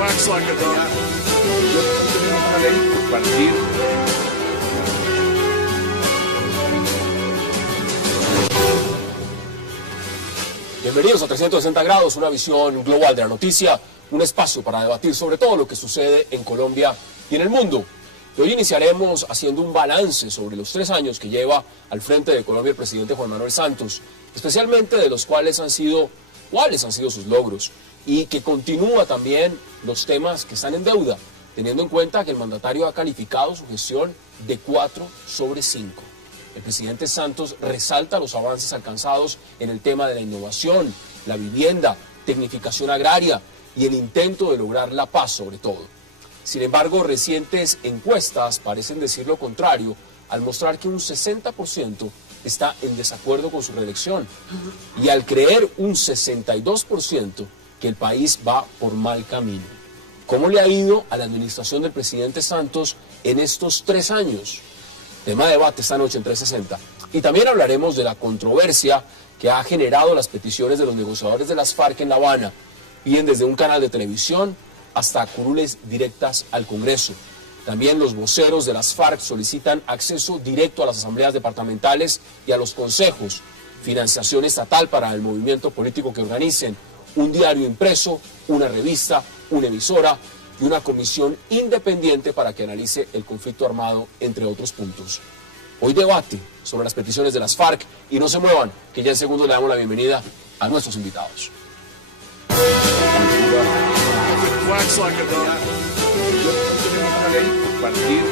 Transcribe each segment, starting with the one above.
wax like a dog. Tenemos una ley por partir. Bienvenidos a 360 grados, una visión global de la noticia, un espacio para debatir sobre todo lo que sucede en Colombia y en el mundo. Y hoy iniciaremos haciendo un balance sobre los 3 años que lleva al frente de Colombia el presidente Juan Manuel Santos, especialmente de los cuáles han sido sus logros, y que continúa también los temas que están en deuda, teniendo en cuenta que el mandatario ha calificado su gestión de 4 sobre 5. El presidente Santos resalta los avances alcanzados en el tema de la innovación, la vivienda, tecnificación agraria y el intento de lograr la paz sobre todo. Sin embargo, recientes encuestas parecen decir lo contrario, al mostrar que un 60% está en desacuerdo con su reelección y al creer un 62% que el país va por mal camino. ¿Cómo le ha ido a la administración del presidente Santos en estos 3 años? Tema de debate esta noche en 360. Y también hablaremos de la controversia que ha generado las peticiones de los negociadores de las FARC en La Habana, bien desde un canal de televisión hasta curules directas al Congreso. También los voceros de las FARC solicitan acceso directo a las asambleas departamentales y a los consejos, financiación estatal para el movimiento político que organicen, un diario impreso, una revista, una emisora y una comisión independiente para que analice el conflicto armado, entre otros puntos. Hoy debate sobre las peticiones de las FARC y no se muevan, que ya en segundos le damos la bienvenida a nuestros invitados. Wax like a dog. Tenemos una ley por partir.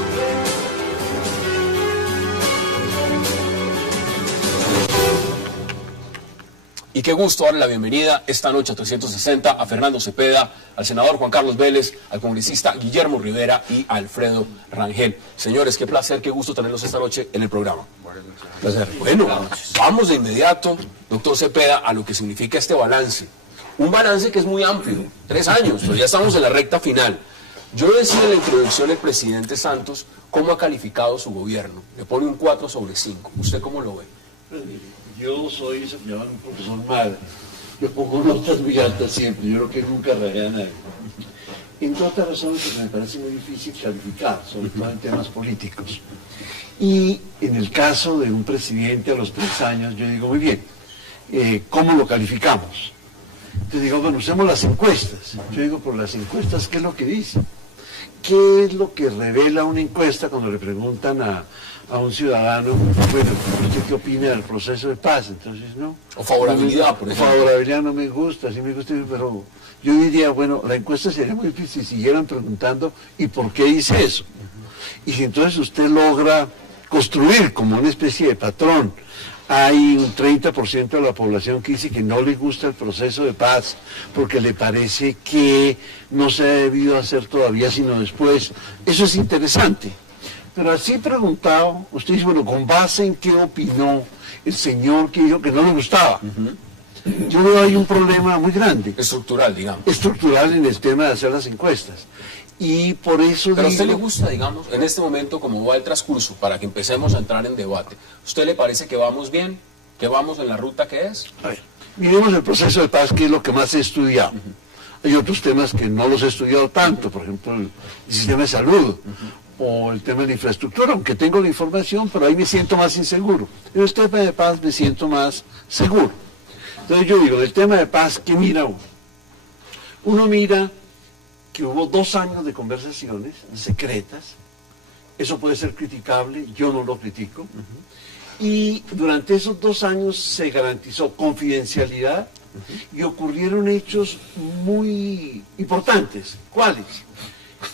Y qué gusto darle la bienvenida esta noche a 360 a Fernando Cepeda, al senador Juan Carlos Vélez, al congresista Guillermo Rivera y a Alfredo Rangel. Señores, qué placer, qué gusto tenerlos esta noche en el programa. Placer. Bueno, vamos de inmediato, doctor Cepeda, a lo que significa este balance. Un balance que es muy amplio, 3 años, pero ya estamos en la recta final. Yo decía en la introducción el presidente Santos cómo ha calificado su gobierno. Le pone un 4 sobre 5. ¿Usted cómo lo ve? Yo soy eso que me llaman un profesor madre. Yo pongo notas muy altas siempre, yo creo que nunca regué a nadie. Entre otras razones porque me parece muy difícil calificar, sobre todo en temas políticos. Y en el caso de un presidente a los 3 años, yo digo, muy bien, ¿cómo lo calificamos? Entonces digo, bueno, usemos las encuestas. Yo digo, por las encuestas, ¿qué es lo que dice? ¿Qué es lo que revela una encuesta cuando le preguntan a un ciudadano, bueno, ¿usted qué opina del proceso de paz? Entonces, no. O favorabilidad, por ejemplo. Favorabilidad no me gusta, sí me gusta, pero yo diría, bueno, la encuesta sería muy difícil si siguieran preguntando, ¿y por qué dice eso? Y si entonces usted logra construir como una especie de patrón, hay un 30% de la población que dice que no le gusta el proceso de paz porque le parece que no se ha debido hacer todavía sino después. Eso es interesante. Pero así preguntado, usted dice, bueno, ¿con base en qué opinó el señor que dijo que no le gustaba? Yo veo ahí un problema muy grande. Estructural, digamos. Estructural en el tema de hacer las encuestas. Y por eso Pero a usted le gusta, digamos, en este momento, como va el transcurso, para que empecemos a entrar en debate, ¿usted le parece que vamos bien? ¿Que vamos en la ruta que es? A ver, miremos el proceso de paz, que es lo que más he estudiado. Hay otros temas que no los he estudiado tanto, por ejemplo, el sistema de salud, o el tema de la infraestructura, aunque tengo la información, pero ahí me siento más inseguro. En el tema de paz me siento más seguro. Entonces yo digo, el tema de paz, ¿qué mira uno? Uno mira que hubo 2 años de conversaciones secretas, eso puede ser criticable, yo no lo critico, y durante esos 2 años se garantizó confidencialidad y ocurrieron hechos muy importantes. ¿Cuáles?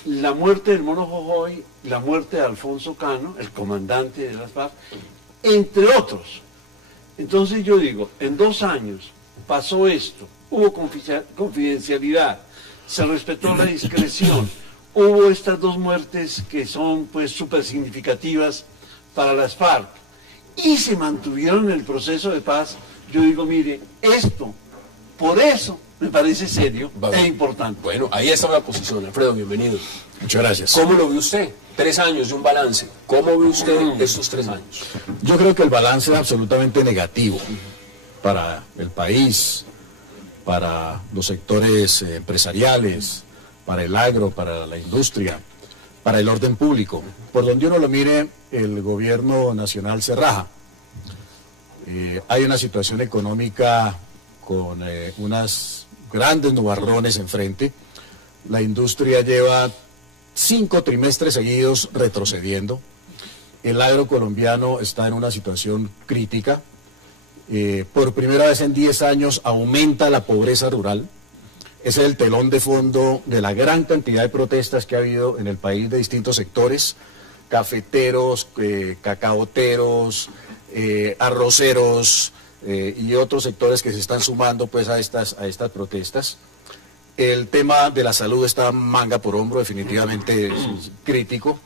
La muerte del Mono Jojoy, la muerte de Alfonso Cano, el comandante de las FARC, entre otros. Entonces yo digo, en 2 años pasó esto, hubo confidencialidad, se respetó la discreción, hubo estas 2 muertes que son pues súper significativas para las FARC y se mantuvieron en el proceso de paz. Yo digo, mire, esto, por eso me parece serio e importante. Bueno, ahí está la posición. Alfredo, bienvenido. Muchas gracias. ¿Cómo lo ve usted? 3 años de un balance. ¿Cómo ve usted estos 3 años? Yo creo que el balance es absolutamente negativo para el país, para los sectores empresariales, para el agro, para la industria, para el orden público. Por donde uno lo mire, el gobierno nacional se raja. Hay una situación económica con unas grandes nubarrones enfrente. La industria lleva 5 trimestres seguidos retrocediendo. El agro colombiano está en una situación crítica. Por primera vez en 10 años aumenta la pobreza rural. Ese es el telón de fondo de la gran cantidad de protestas que ha habido en el país de distintos sectores, cafeteros, cacaoteros, arroceros y otros sectores que se están sumando pues a estas protestas. El tema de la salud está manga por hombro, definitivamente es crítico.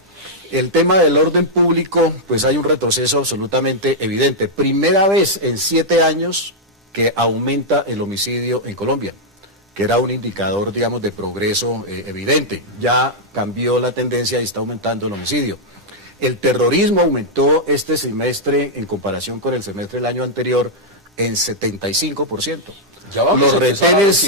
El tema del orden público, pues hay un retroceso absolutamente evidente. Primera vez en 7 años que aumenta el homicidio en Colombia, que era un indicador, digamos, de progreso evidente. Ya cambió la tendencia y está aumentando el homicidio. El terrorismo aumentó este semestre en comparación con el semestre del año anterior en 75%. Los retenes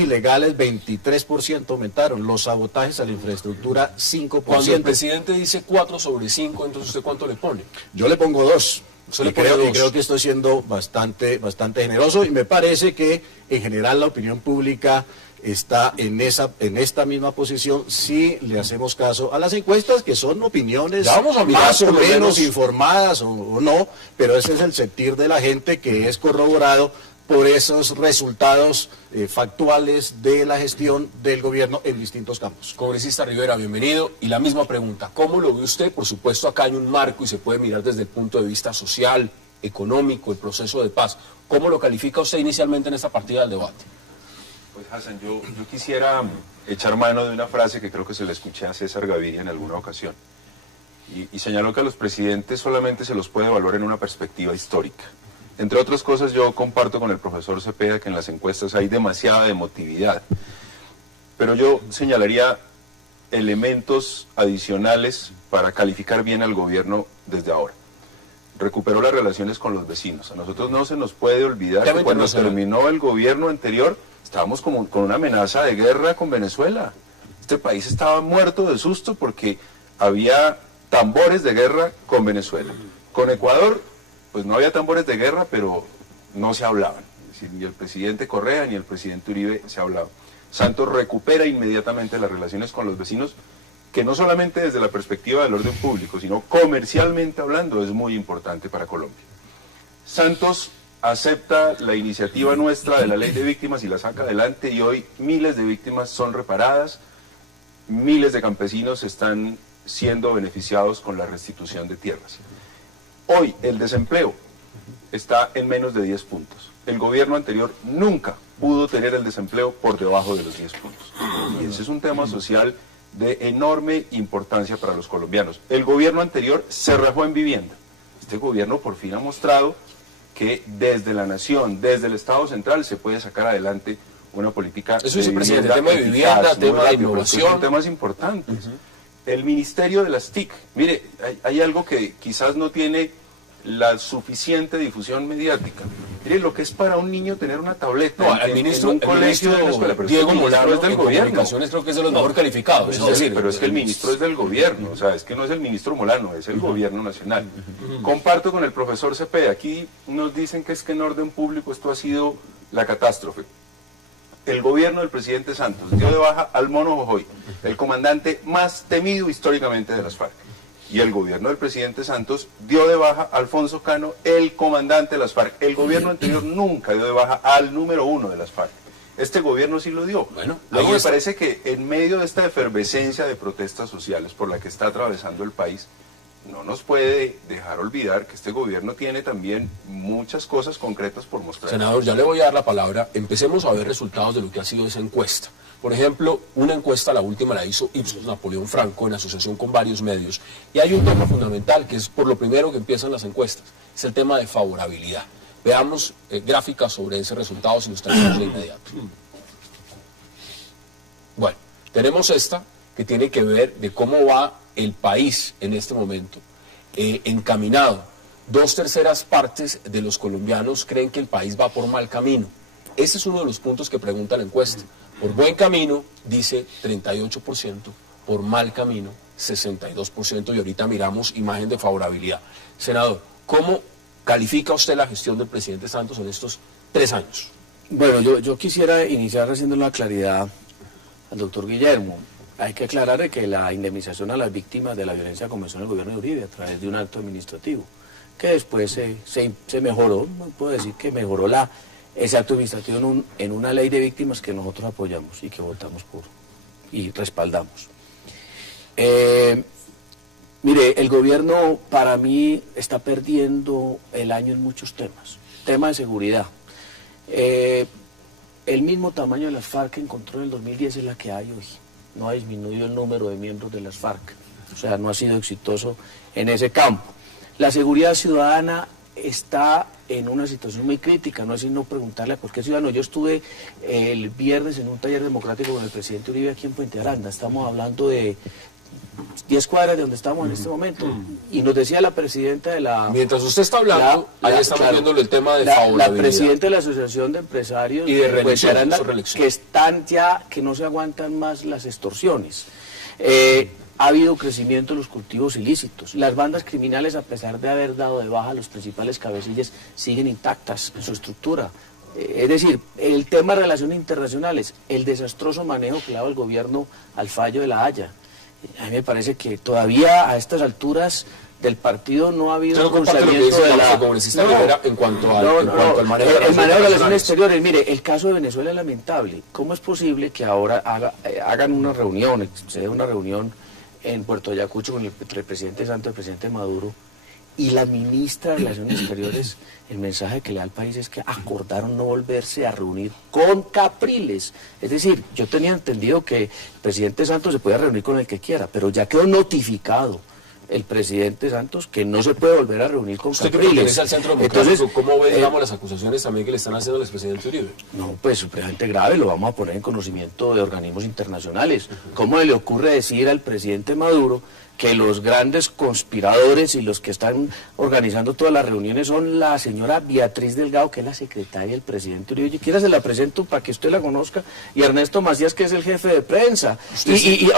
ilegales 23% aumentaron, los sabotajes a la infraestructura 5%. Cuando el presidente dice 4 sobre 5, entonces ¿usted cuánto le pone? Yo le pongo 2. Y creo que estoy siendo bastante generoso y me parece que en general la opinión pública está en esta misma posición si le hacemos caso a las encuestas, que son opiniones más o menos informadas o no, pero ese es el sentir de la gente que es corroborado por esos resultados factuales de la gestión del gobierno en distintos campos. Congresista Rivera, bienvenido. Y la misma pregunta, ¿cómo lo ve usted? Por supuesto, acá hay un marco y se puede mirar desde el punto de vista social, económico, el proceso de paz. ¿Cómo lo califica usted inicialmente en esta partida del debate? Pues Hassan, yo quisiera echar mano de una frase que creo que se le escuché a César Gaviria en alguna ocasión. Y señaló que a los presidentes solamente se los puede evaluar en una perspectiva histórica. Entre otras cosas, yo comparto con el profesor Cepeda que en las encuestas hay demasiada emotividad. Pero yo señalaría elementos adicionales para calificar bien al gobierno desde ahora. Recuperó las relaciones con los vecinos. A nosotros no se nos puede olvidar que cuando terminó el gobierno anterior, estábamos con una amenaza de guerra con Venezuela. Este país estaba muerto de susto porque había tambores de guerra con Venezuela. Con Ecuador, pues no había tambores de guerra, pero no se hablaban. Es decir, ni el presidente Correa ni el presidente Uribe se hablaban. Santos recupera inmediatamente las relaciones con los vecinos, que no solamente desde la perspectiva del orden público, sino comercialmente hablando, es muy importante para Colombia. Santos acepta la iniciativa nuestra de la ley de víctimas y la saca adelante, y hoy miles de víctimas son reparadas, miles de campesinos están siendo beneficiados con la restitución de tierras. Hoy el desempleo está en menos de 10 puntos. El gobierno anterior nunca pudo tener el desempleo por debajo de los 10 puntos. Y ese es un tema social de enorme importancia para los colombianos. El gobierno anterior se rajó en vivienda. Este gobierno por fin ha mostrado que desde la nación, desde el Estado central, se puede sacar adelante una política eso dice el presidente, tema de vivienda, tema de innovación. Son temas importantes. El Ministerio de las TIC, mire, hay algo que quizás no tiene la suficiente difusión mediática. Mire, lo que es para un niño tener una tableta el ministro Diego Molano es del gobierno. Creo que es de los mejor calificados. Pero es que el ministro es del gobierno, o sea, es que no es el ministro Molano, es el gobierno nacional. Comparto con el profesor Cepeda, aquí nos dicen que es que en orden público esto ha sido la catástrofe. El gobierno del presidente Santos dio de baja al Mono Jojoy, el comandante más temido históricamente de las FARC. Y el gobierno del presidente Santos dio de baja a Alfonso Cano, el comandante de las FARC. El gobierno anterior nunca dio de baja al número 1 de las FARC. Este gobierno sí lo dio. Bueno, luego me parece que en medio de esta efervescencia de protestas sociales por la que está atravesando el país, no nos puede dejar olvidar que este gobierno tiene también muchas cosas concretas por mostrar. Senador, ya le voy a dar la palabra. Empecemos a ver resultados de lo que ha sido esa encuesta. Por ejemplo, una encuesta, la última la hizo Ipsos Napoleón Franco en asociación con varios medios. Y hay un tema fundamental que es por lo primero que empiezan las encuestas, es el tema de favorabilidad. Veamos gráficas sobre ese resultado si nos tenemos de inmediato. Bueno, tenemos esta que tiene que ver de cómo va el país en este momento encaminado. 2/3 partes de los colombianos creen que el país va por mal camino. ese es uno de los puntos que pregunta la encuesta. Por buen camino, dice 38%, por mal camino, 62%, y ahorita miramos imagen de favorabilidad. Senador, ¿cómo califica usted la gestión del presidente Santos en estos 3 años? Bueno, yo quisiera iniciar haciendo una claridad al doctor Guillermo. Hay que aclarar que la indemnización a las víctimas de la violencia comenzó en el gobierno de Uribe a través de un acto administrativo, que después se mejoró, puedo decir que mejoró ese acto administrativo en una ley de víctimas que nosotros apoyamos y que votamos por y respaldamos. Mire, el gobierno para mí está perdiendo el año en muchos temas. Tema de seguridad. El mismo tamaño de las FARC que encontró en el 2010 es la que hay hoy. No ha disminuido el número de miembros de las FARC. O sea, no ha sido exitoso en ese campo. La seguridad ciudadana está en una situación muy crítica, no es sino preguntarle a cualquier ciudadano. Yo estuve el viernes en un taller democrático con el presidente Uribe aquí en Puente Aranda. Estamos hablando de 10 cuadras de donde estamos en este momento, y nos decía la presidenta de la... Mientras usted está hablando, ahí estamos viéndole el tema de favorabilidad. La presidenta de la Asociación de Empresarios y de reelección, Aranda, que están ya, que no se aguantan más las extorsiones. Ha habido crecimiento en los cultivos ilícitos. Las bandas criminales, a pesar de haber dado de baja a los principales cabecillas, siguen intactas en su estructura. Es decir, el tema de relaciones internacionales, el desastroso manejo que le ha dado el gobierno al fallo de La Haya. A mí me parece que todavía a estas alturas del partido no ha habido un pronunciamiento de la congresista Rivera en cuanto al manejo de las relaciones exteriores. Mire, el caso de Venezuela es lamentable. ¿Cómo es posible que ahora hagan una reunión, se dé una reunión en Puerto Ayacucho con el presidente Santos, el presidente Maduro, y la ministra de Relaciones Exteriores, el mensaje que le da al país es que acordaron no volverse a reunir con Capriles? Es decir, yo tenía entendido que el presidente Santos se podía reunir con el que quiera, pero ya quedó notificado el presidente Santos que no se puede volver a reunir con Capriles. ¿Usted al centro democrático? Entonces, ¿cómo ve, digamos, las acusaciones también que le están haciendo al expresidente Uribe? No, pues supremamente grave, lo vamos a poner en conocimiento de organismos internacionales. ¿Cómo le ocurre decir al presidente Maduro que los grandes conspiradores y los que están organizando todas las reuniones son la señora Beatriz Delgado, que es la secretaria del presidente Uribe? Yo quiera se la presento para que usted la conozca, y Ernesto Macías, que es el jefe de prensa.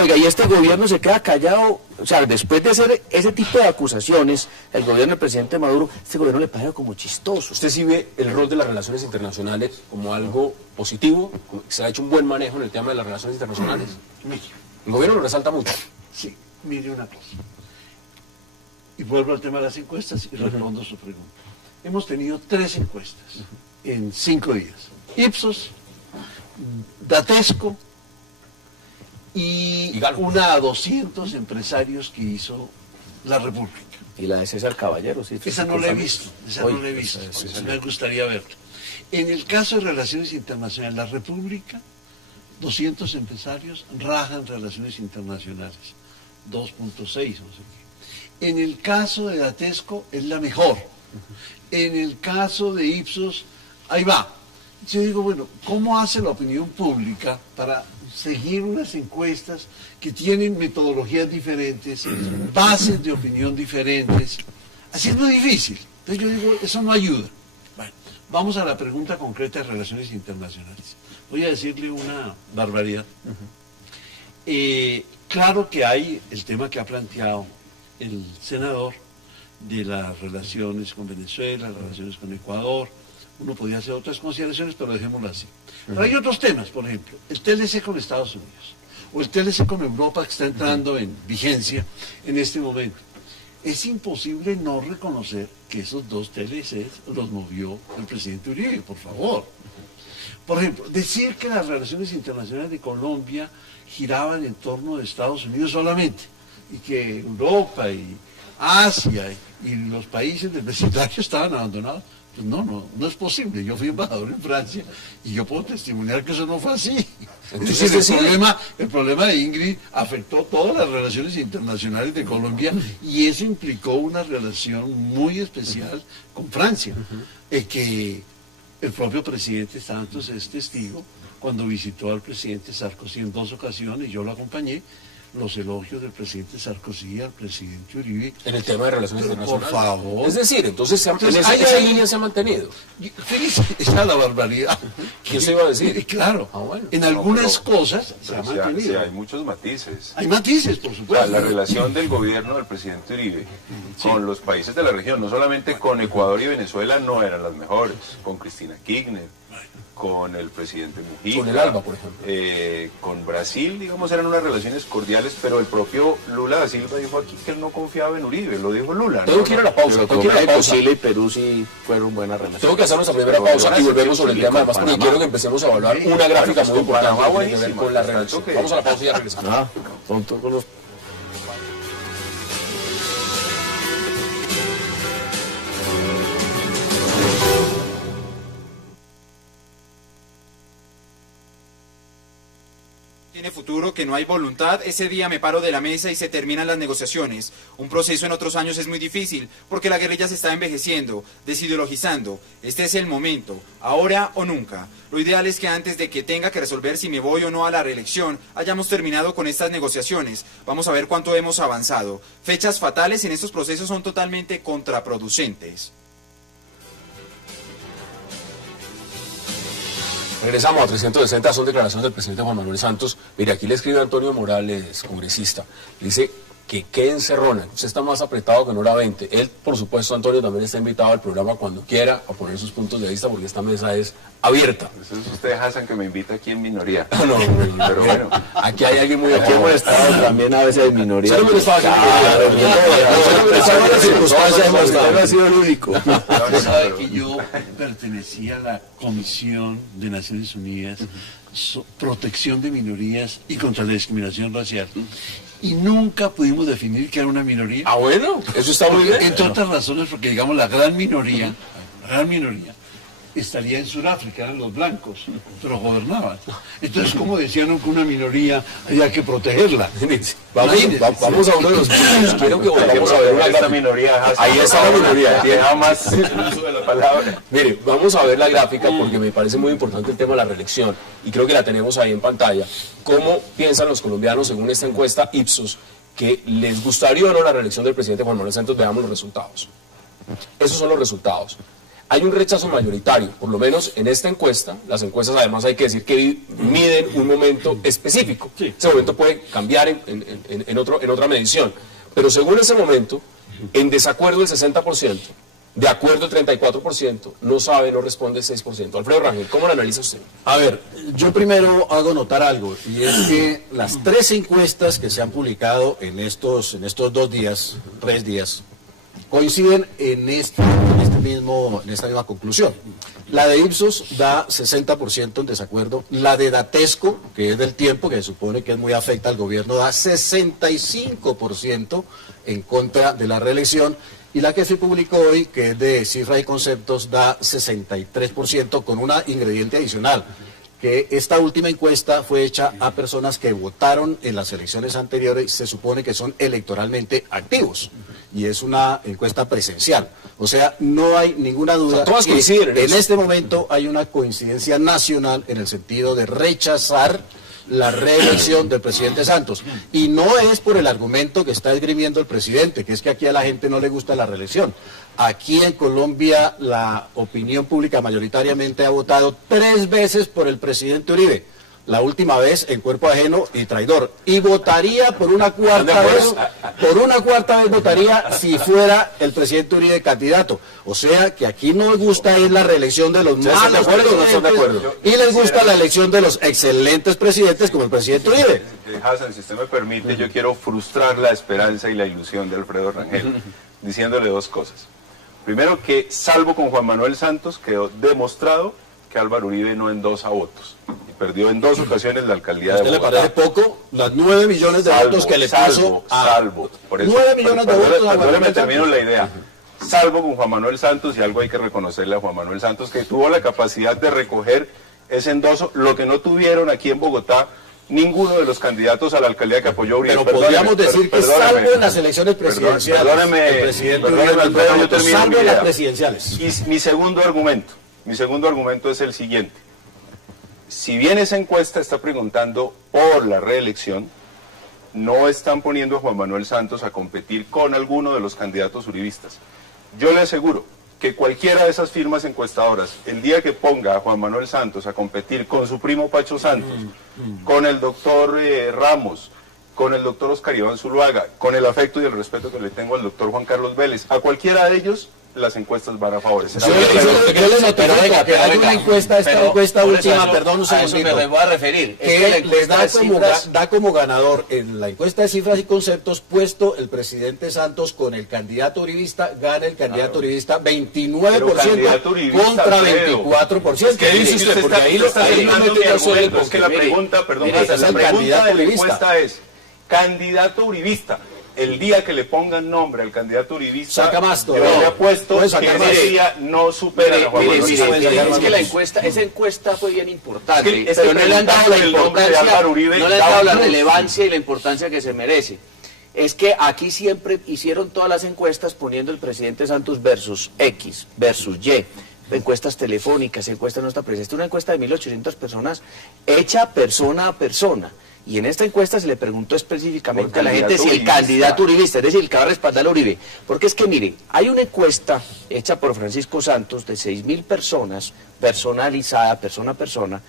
Oiga, y este gobierno se queda callado. O sea, después de hacer ese tipo de acusaciones, el gobierno del presidente Maduro, este gobierno le parece como chistoso. ¿Usted sí ve el rol de las relaciones internacionales como algo positivo? ¿Se ha hecho un buen manejo en el tema de las relaciones internacionales? El gobierno lo resalta mucho. Sí, mire una cosa. Y vuelvo al tema de las encuestas y respondo su pregunta. Hemos tenido 3 encuestas en 5 días. Ipsos, Datesco y una a 200 empresarios que hizo la República. Y la de César Caballero, sí. Esa no la he visto, me gustaría verla. En el caso de relaciones internacionales, la República, 200 empresarios rajan relaciones internacionales, 2.6, no sé qué. En el caso de Datesco es la mejor. En el caso de Ipsos, ahí va. Yo digo, bueno, ¿cómo hace la opinión pública para seguir unas encuestas que tienen metodologías diferentes, bases de opinión diferentes? Así es muy difícil. Entonces yo digo, eso no ayuda. Bueno, vamos a la pregunta concreta de relaciones internacionales. Voy a decirle una barbaridad. Claro que hay el tema que ha planteado el senador de las relaciones con Venezuela, las relaciones con Ecuador. Uno podría hacer otras consideraciones, pero dejémoslo así. Pero hay otros temas, por ejemplo, el TLC con Estados Unidos, o el TLC con Europa, que está entrando en vigencia en este momento. Es imposible no reconocer que esos 2 TLCs los movió el presidente Uribe, por favor. Por ejemplo, decir que las relaciones internacionales de Colombia giraban en torno de Estados Unidos solamente, y que Europa y Asia y los países del vecindario estaban abandonados, pues no es posible. Yo fui embajador en Francia y yo puedo testimoniar que eso no fue así. Entonces, el problema de Ingrid afectó todas las relaciones internacionales de Colombia, y eso implicó una relación muy especial con Francia, que el propio presidente Santos es testigo. Cuando visitó al presidente Sarkozy en 2 ocasiones, yo lo acompañé, los elogios del presidente Sarkozy al presidente Uribe. En el tema de relaciones Por internacionales. favor. Es decir, entonces hay esa ahí- línea se ha mantenido. Fíjese, esa es la barbaridad. ¿Qué se iba a decir? Claro, Ah, bueno. en algunas cosas se ha Sí, mantenido. hay muchos matices. Hay matices, por O sea, supuesto. la relación del gobierno del presidente Uribe con los países de la región, no solamente con Ecuador y Venezuela, no eran las mejores. Con Cristina Kirchner, con el presidente Mujica. Con el ALBA, por ejemplo. Con Brasil, digamos, eran unas relaciones cordiales, pero el propio Lula da Silva dijo aquí que él no confiaba en Uribe, lo dijo Lula. Tengo que ir a la pausa, Pero tengo con que ir a la México, pausa. Chile y Perú sí fueron buenas relaciones. Tengo que hacer nuestra primera Pero pausa y volvemos sobre el Chile, tema, además, con porque Panamá. quiero que empecemos a evaluar una gráfica Pues muy con importante Panamá que tiene que ver buenísima, con la tanto relación. que- Vamos a la pausa y ya regresamos. Ah, con todos los... Tiene futuro, que no hay voluntad, ese día me paro de la mesa y se terminan las negociaciones. Un proceso en otros años es muy difícil, porque la guerrilla se está envejeciendo, desideologizando. Este es el momento, ahora o nunca. Lo ideal es que antes de que tenga que resolver si me voy o no a la reelección, hayamos terminado con estas negociaciones. Vamos a ver cuánto hemos avanzado. Fechas fatales en estos procesos son totalmente contraproducentes. Regresamos a 360, son declaraciones del presidente Juan Manuel Santos. Mire, aquí le escribe Antonio Morales, congresista. Dice que quede encerrona, usted está más apretado que en hora 20. Él, por supuesto, Antonio, también está invitado al programa cuando quiera a poner sus puntos de vista, porque esta mesa es abierta. Eso es usted, Hassan, que me invita aquí en minoría. No, Pero bueno. aquí hay alguien muy Aquí hemos estado también a veces en minoría. Solo me lo estaba Usted no ha sido el único. Usted sabe que yo pertenecía a la Comisión de Naciones Unidas, Protección de Minorías y contra la Discriminación Racial. Y nunca pudimos definir qué era una minoría. Ah, bueno, eso está muy bien. Entre otras razones, porque digamos la gran minoría estaría en Sudáfrica, eran los blancos, pero gobernaban. Entonces, como decían que una minoría había que protegerla. Vamos a uno de los puntos. Quiero que volvamos a ver una esta gráfica. minoría, Hassan. Ahí está la minoría. Tiene nada más el uso de la palabra. Mire, vamos a ver la gráfica porque me parece muy importante el tema de la reelección y creo que la tenemos ahí en pantalla. ¿Cómo piensan los colombianos según esta encuesta Ipsos que les gustaría o no la reelección del presidente Juan Manuel Santos? Veamos los resultados. Esos son los resultados. Hay un rechazo mayoritario, por lo menos en esta encuesta. Las encuestas además hay que decir que miden un momento específico. Ese momento puede cambiar en otra medición. Pero según ese momento, en desacuerdo el 60%, de acuerdo el 34%, no sabe, no responde el 6%. Alfredo Rangel, ¿cómo lo analiza usted? A ver, yo primero hago notar algo, y es que las tres encuestas que se han publicado en estos 2 días, 3 días, coinciden en esta misma conclusión. La de Ipsos da 60% en desacuerdo, la de Datesco, que es del tiempo, que se supone que es muy afecta al gobierno, da 65% en contra de la reelección, y la que se publicó hoy, que es de Cifra y Conceptos, da 63% con un ingrediente adicional, que esta última encuesta fue hecha a personas que votaron en las elecciones anteriores y se supone que son electoralmente activos. Y es una encuesta presencial. O sea, no hay ninguna duda. O sea, todas que coinciden en eso. este momento hay una coincidencia nacional en el sentido de rechazar la reelección del presidente Santos. Y no es por el argumento que está esgrimiendo el presidente, que es que aquí a la gente no le gusta la reelección. Aquí en Colombia la opinión pública mayoritariamente ha votado 3 veces por el presidente Uribe. La última vez en cuerpo ajeno y traidor. Y votaría por una cuarta vez, votaría si fuera el presidente Uribe candidato. O sea que aquí no les gusta es la reelección de los están de malos acuerdo o no están de presidentes acuerdo? y les gusta la elección de los excelentes presidentes como el presidente Uribe. Hassan, si usted me permite, yo quiero frustrar la esperanza y la ilusión de Alfredo Rangel, diciéndole 2 cosas. Primero, que salvo con Juan Manuel Santos, quedó demostrado que Álvaro Uribe no endosa votos. Y perdió en 2 ocasiones la alcaldía de ¿A usted le Bogotá. parece poco las 9 millones de votos que le puso a... Por eso, 9 millones de votos a Juan perdóneme, Manuel termino Santos. la idea. Salvo con Juan Manuel Santos, y algo hay que reconocerle a Juan Manuel Santos, que tuvo la capacidad de recoger ese endoso, lo que no tuvieron aquí en Bogotá ninguno de los candidatos a la alcaldía que apoyó a Uribe. Pero podríamos decir que salvo en las elecciones presidenciales, Perdóneme, el presidente perdóneme, Uribe Alfredo, yo termino salvo mi en las idea. presidenciales. Y mi segundo argumento es el siguiente. Si bien esa encuesta está preguntando por la reelección, no están poniendo a Juan Manuel Santos a competir con alguno de los candidatos uribistas. Yo le aseguro que cualquiera de esas firmas encuestadoras, el día que ponga a Juan Manuel Santos a competir con su primo Pacho Santos, con el doctor Ramos, con el doctor Oscar Iván Zuluaga, con el afecto y el respeto que le tengo al doctor Juan Carlos Vélez, a cualquiera de ellos, las encuestas van a favorecer. Pero venga, hay una encuesta, esta encuesta última, eso, perdón un a eso segundito, me voy a referir. Es que la les da encuesta de como, cifras- da como ganador en la encuesta de cifras y conceptos puesto el presidente Santos con el candidato uribista, gana el candidato uribista 29% contra 24%. ¿Qué dice usted? Porque ahí lo está es que la pregunta, perdón, mire, Hassan, es la el pregunta candidato de la uribista. encuesta es, candidato uribista, el día que le pongan nombre al candidato uribista, Saca más yo todavía. le apuesto Puede que sacar más. ese día no supera a Juan Manuel Santos. Es que la encuesta, esa encuesta fue bien importante, Es que pero no le han dado la preguntar por el nombre de importancia, Álvaro Uribe no le han da dado un la plus. relevancia y la importancia que se merece. Es que aquí siempre hicieron todas las encuestas poniendo el presidente Santos versus X, versus Y, encuestas telefónicas, encuestas de nuestra prensa. Esta es una encuesta de 1.800 personas hecha persona a persona. Y en esta encuesta se le preguntó específicamente a la gente si el candidato uribista, es decir, el que va a respaldar a Uribe. Porque es que, mire, hay una encuesta hecha por Francisco Santos de 6.000 personas, personalizada, persona a persona,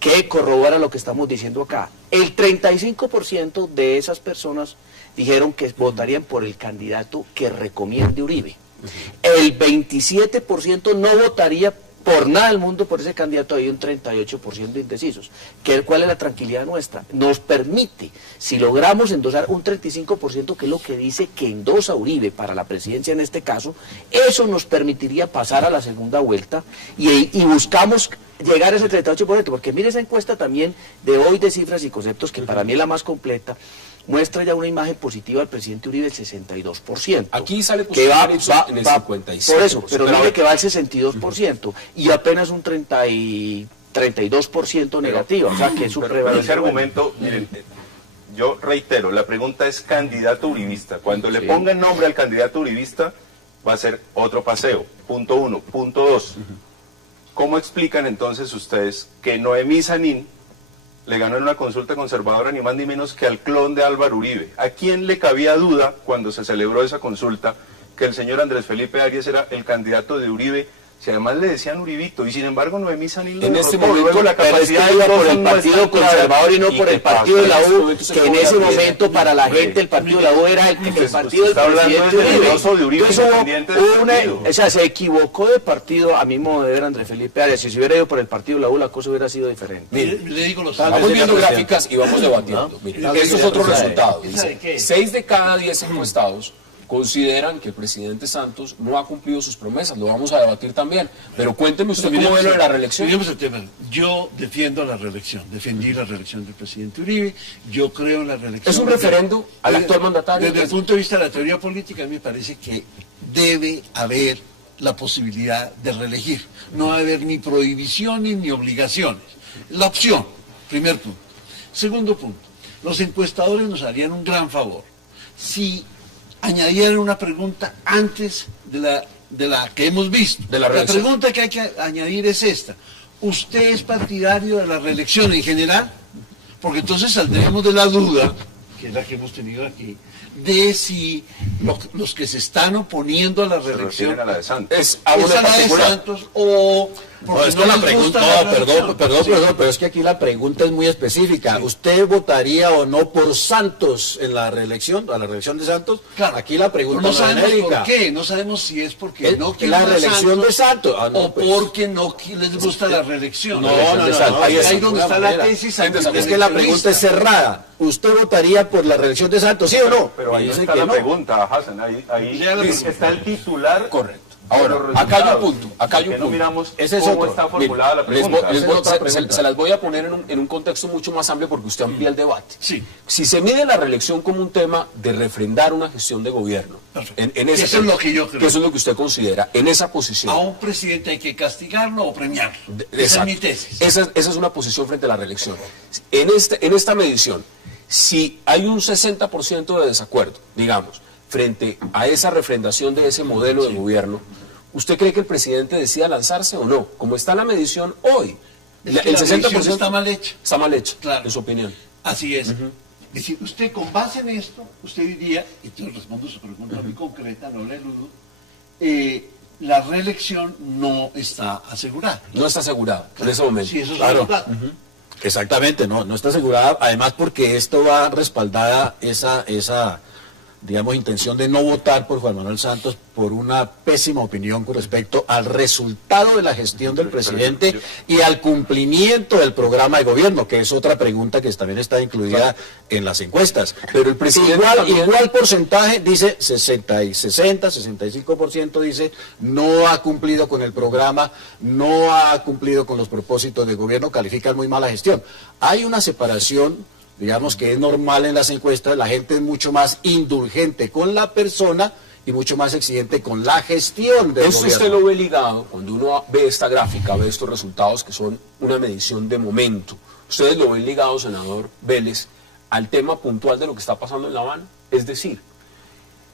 que corrobora lo que estamos diciendo acá. El 35% de esas personas dijeron que votarían por el candidato que recomiende Uribe. El 27% no votaría por nada del mundo por ese candidato, hay un 38% de indecisos. ¿Cuál es la tranquilidad nuestra? Nos permite, si logramos endosar un 35%, que es lo que dice que endosa Uribe para la presidencia en este caso, eso nos permitiría pasar a la segunda vuelta y buscamos llegar a ese 38%, porque mire esa encuesta también de hoy de cifras y conceptos, que para mí es la más completa, muestra ya una imagen positiva al presidente Uribe del 62%. Aquí sale que va, positivo en el 56%. por eso, pero mire que va al 62% y apenas un 32% negativo, o sea que es un Pero ese argumento, miren, yo reitero, la pregunta es candidato uribista. Cuando le pongan nombre al candidato uribista, va a ser otro paseo. Punto 1. Punto 2. ¿Cómo explican entonces ustedes que Noemí Sanín le ganó en una consulta conservadora ni más ni menos que al clon de Álvaro Uribe? ¿A quién le cabía duda cuando se celebró esa consulta que el señor Andrés Felipe Arias era el candidato de Uribe? Si además le decían Uribito, y sin embargo Noemí Sanín lo En este derrotó. momento, Luego la Pero es que capacidad iba de por el voto no Partido está clara. Conservador y no por el qué Partido de la pasa? U, que en ese momento para la gente el Partido de la U era el partido del está hablando presidente del Uribe. endoso de Uribe Entonces, independiente del hubo partido. o sea, se equivocó de partido, a mi modo de ver, Andrés Felipe Arias. Si se hubiera ido por el Partido de la U, la cosa hubiera sido diferente. Le digo los Vamos viendo gráficas y vamos debatiendo. Mire, estos son otros resultados. ¿Sabe qué? 6 de cada 10 encuestados consideran que el presidente Santos no ha cumplido sus promesas. Lo vamos a debatir también. Pero cuénteme usted cómo ve lo de la reelección. Miremos el tema. Yo defiendo la reelección, defendí la reelección del presidente Uribe, yo creo en la reelección. ¿Es un referendo al actual mandatario? Desde el punto de vista de la teoría política, a mí me parece que debe haber la posibilidad de reelegir. No va a haber ni prohibiciones ni obligaciones. La opción, primer punto. Segundo punto, los encuestadores nos harían un gran favor si añadieran una pregunta antes de la que hemos visto. De la reelección. Pregunta que hay que añadir es esta. ¿Usted es partidario de la reelección en general? Porque entonces saldremos de la duda, que es la que hemos tenido aquí, de si los que se están oponiendo a la Se reelección refieren a la de Santos. Es a una es a la de particular. Santos o No, es que la pregunta, perdón, profesor, pero es que aquí la pregunta es muy específica. ¿Usted votaría o no por Santos en la reelección, a la reelección de Santos? Claro. Aquí la pregunta no es sabemos genérica. por qué, no sabemos si es porque Es no quieren la a reelección de Santos. Ah, no, o pues. porque no les gusta la reelección. No, ahí ahí es donde está la tesis Es que la pregunta es cerrada. ¿Usted votaría por la reelección de Santos, sí o no? Pero ahí Y no dice está que la no. pregunta, Hassan. Ahí está el titular. Correcto. de Ahora, los acá hay un resultados. punto, acá hay un ¿Por qué no punto. miramos Ese es cómo otro. está formulada la Les pregunta? voy- Esa es otra pregunta. se las voy a poner en un contexto mucho más amplio porque usted amplía el debate. Sí. Si se mide la reelección como un tema de refrendar una gestión de gobierno, Perfecto. en ese Eso es tema, lo que yo creo. que eso es lo que usted considera, en esa posición. A un presidente hay que castigarlo o premiarlo. Esa es Exacto. mi tesis. Esa es una posición frente a la reelección. En esta medición, si hay un 60% de desacuerdo, digamos, frente a esa refrendación de ese modelo de gobierno, ¿usted cree que el presidente decida lanzarse o no? Como está la medición hoy, Es que la medición está mal hecha. Está mal hecha, Claro. en su opinión. Así es. Es decir, usted con base en esto, usted diría, y yo respondo su pregunta muy concreta, no le eludo, la reelección no está asegurada. No está asegurada en ese momento. Sí, eso es Claro. verdad. Exactamente, no está asegurada, además porque esto va respaldada esa digamos, intención de no votar por Juan Manuel Santos por una pésima opinión con respecto al resultado de la gestión del presidente y al cumplimiento del programa de gobierno, que es otra pregunta que también está incluida en las encuestas. Pero el presidente igual porcentaje dice 65% dice no ha cumplido con el programa, no ha cumplido con los propósitos de gobierno, califican muy mal la gestión. Hay una separación, digamos, que es normal en las encuestas, la gente es mucho más indulgente con la persona y mucho más exigente con la gestión del Esto gobierno. usted lo ve ligado, cuando uno ve esta gráfica, ve estos resultados que son una medición de momento. Ustedes lo ven ligado, senador Vélez, al tema puntual de lo que está pasando en La Habana. Es decir,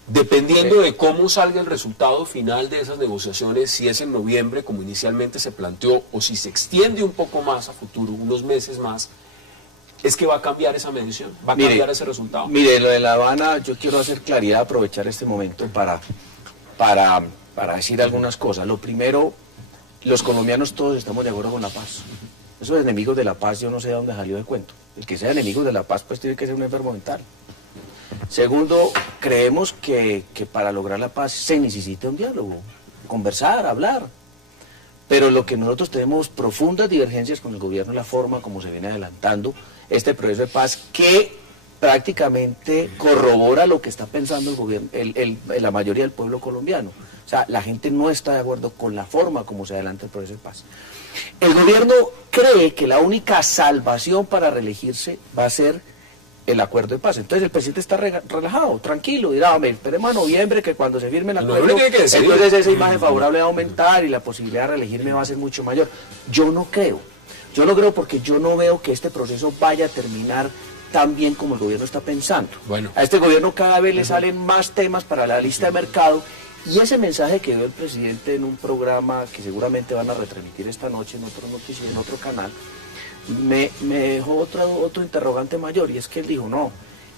dependiendo de cómo salga el resultado final de esas negociaciones, si es en noviembre como inicialmente se planteó o si se extiende un poco más a futuro, unos meses más, es que va a cambiar esa medición, va a cambiar ese resultado. Mire, lo de La Habana, yo quiero hacer claridad, aprovechar este momento para decir algunas cosas. Lo primero, los colombianos todos estamos de acuerdo con la paz. Esos enemigos de la paz, yo no sé de dónde salió de cuento. El que sea enemigo de la paz, pues tiene que ser un enfermo mental. Segundo, creemos que para lograr la paz se necesita un diálogo, conversar, hablar. Pero lo que nosotros tenemos profundas divergencias con el gobierno es la forma como se viene adelantando este proceso de paz, que prácticamente corrobora lo que está pensando el gobierno, la mayoría del pueblo colombiano. O sea, la gente no está de acuerdo con la forma como se adelanta el proceso de paz. El gobierno cree que la única salvación para reelegirse va a ser el acuerdo de paz. Entonces el presidente está relajado, tranquilo, dirá, esperemos a noviembre que cuando se firme el acuerdo, entonces esa imagen favorable va a aumentar y la posibilidad de reelegirme va a ser mucho mayor. Yo no creo porque yo no veo que este proceso vaya a terminar tan bien como el gobierno está pensando. Bueno. A este gobierno cada vez le salen más temas para la lista de mercado, y ese mensaje que dio el presidente en un programa que seguramente van a retransmitir esta noche en otro noticiero, en otro canal, me dejó otro interrogante mayor, y es que él dijo, no,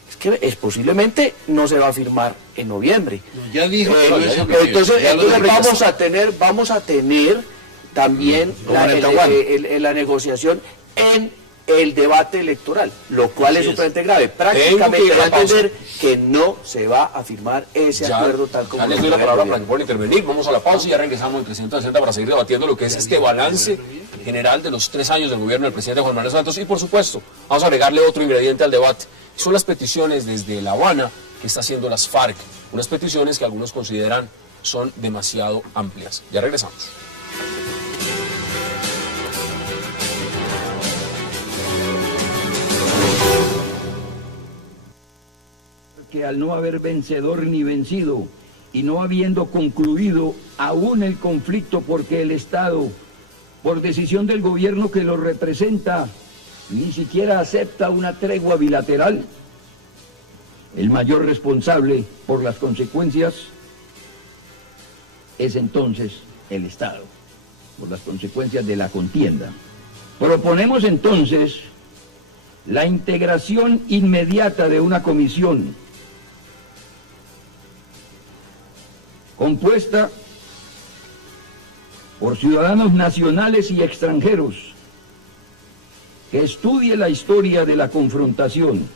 es que posiblemente no se va a firmar en noviembre. Ya dijo. Entonces vamos a tener también la negociación en el debate electoral, lo cual es supremamente grave. Prácticamente va a entender que no se va a firmar ese acuerdo tal como... Ya les doy la palabra para que puedan intervenir. Vamos a la pausa y ya regresamos en 360 para seguir debatiendo lo que es este balance general de los 3 años del gobierno del presidente Juan Manuel Santos. Y por supuesto, vamos a agregarle otro ingrediente al debate. Son las peticiones desde La Habana que está haciendo las FARC. Unas peticiones que algunos consideran son demasiado amplias. Ya regresamos. Que al no haber vencedor ni vencido y no habiendo concluido aún el conflicto porque el Estado, por decisión del gobierno que lo representa, ni siquiera acepta una tregua bilateral, el mayor responsable por las consecuencias es entonces el Estado, por las consecuencias de la contienda. Proponemos entonces la integración inmediata de una comisión compuesta por ciudadanos nacionales y extranjeros, que estudie la historia de la confrontación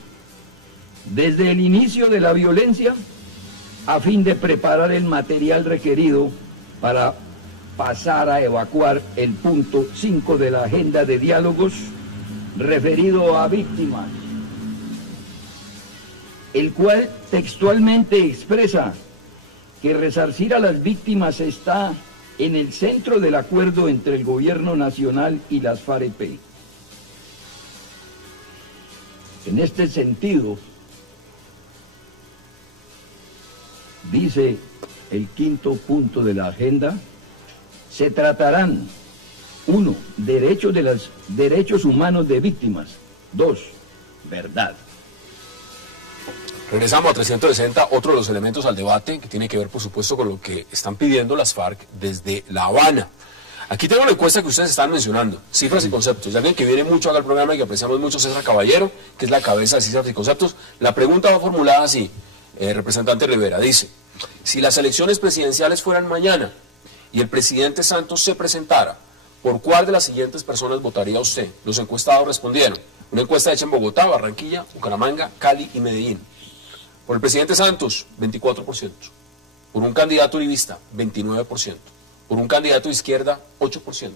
desde el inicio de la violencia a fin de preparar el material requerido para pasar a evacuar el punto 5 de la agenda de diálogos referido a víctimas, el cual textualmente expresa que resarcir a las víctimas está en el centro del acuerdo entre el gobierno nacional y las FARC-EP. En este sentido, dice el 5º punto de la agenda, se tratarán: 1. Derechos humanos de víctimas. 2. Verdad. Regresamos a 360, otro de los elementos al debate que tiene que ver, por supuesto, con lo que están pidiendo las FARC desde La Habana. Aquí tengo la encuesta que ustedes están mencionando, cifras y conceptos. Y alguien que viene mucho acá al programa y que apreciamos mucho, César Caballero, que es la cabeza de cifras y conceptos. La pregunta va formulada así, representante Rivera, dice, si las elecciones presidenciales fueran mañana y el presidente Santos se presentara, ¿por cuál de las siguientes personas votaría usted? Los encuestados respondieron. Una encuesta hecha en Bogotá, Barranquilla, Bucaramanga, Cali y Medellín. Por el presidente Santos, 24%. Por un candidato uribista, 29%. Por un candidato de izquierda, 8%.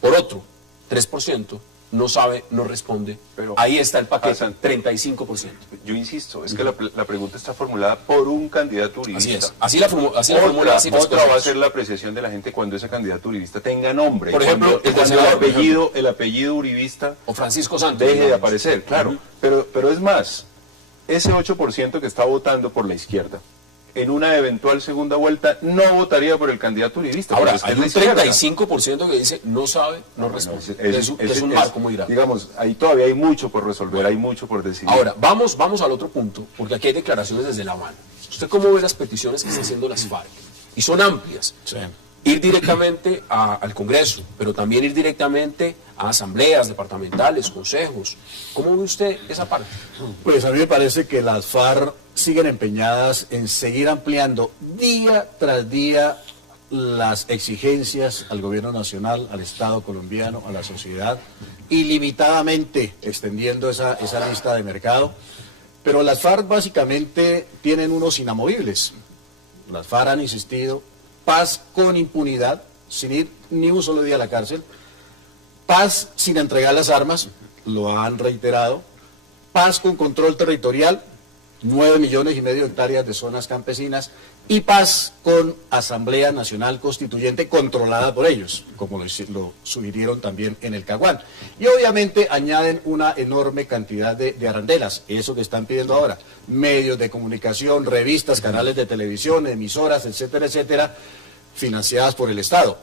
Por otro, 3%. No sabe, no responde. Pero ahí está el paquete, Hassan, 35%. Yo insisto, es que la pregunta está formulada por un candidato uribista. Así es, así la formula. Otra va a ser la apreciación de la gente cuando ese candidato uribista tenga nombre. Por ejemplo, cuando el apellido uribista o Francisco Santos deje de aparecer, claro. Pero es más, ese 8% que está votando por la izquierda, en una eventual segunda vuelta no votaría por el candidato uribista. Ahora, hay un 35% que dice no sabe, no responde. Es un marco muy grande. Digamos, ahí todavía hay mucho por resolver, hay mucho por decidir. Ahora, vamos al otro punto, porque aquí hay declaraciones desde La Habana. ¿Usted cómo ve las peticiones que están haciendo las FARC? Y son amplias. Sí. Ir directamente al Congreso, pero también ir directamente a asambleas departamentales, consejos. ¿Cómo ve usted esa parte? Pues a mí me parece que las FARC siguen empeñadas en seguir ampliando día tras día las exigencias al gobierno nacional, al Estado colombiano, a la sociedad, ilimitadamente extendiendo esa lista de mercado. Pero las FARC básicamente tienen unos inamovibles. Las FARC han insistido: paz con impunidad, sin ir ni un solo día a la cárcel; paz sin entregar las armas, lo han reiterado; paz con control territorial, 9,5 millones de hectáreas de zonas campesinas; y paz con Asamblea Nacional Constituyente controlada por ellos, como lo sugirieron también en el Caguán. Y obviamente añaden una enorme cantidad de arandelas, eso que están pidiendo ahora: medios de comunicación, revistas, canales de televisión, emisoras, etcétera, etcétera, financiadas por el Estado.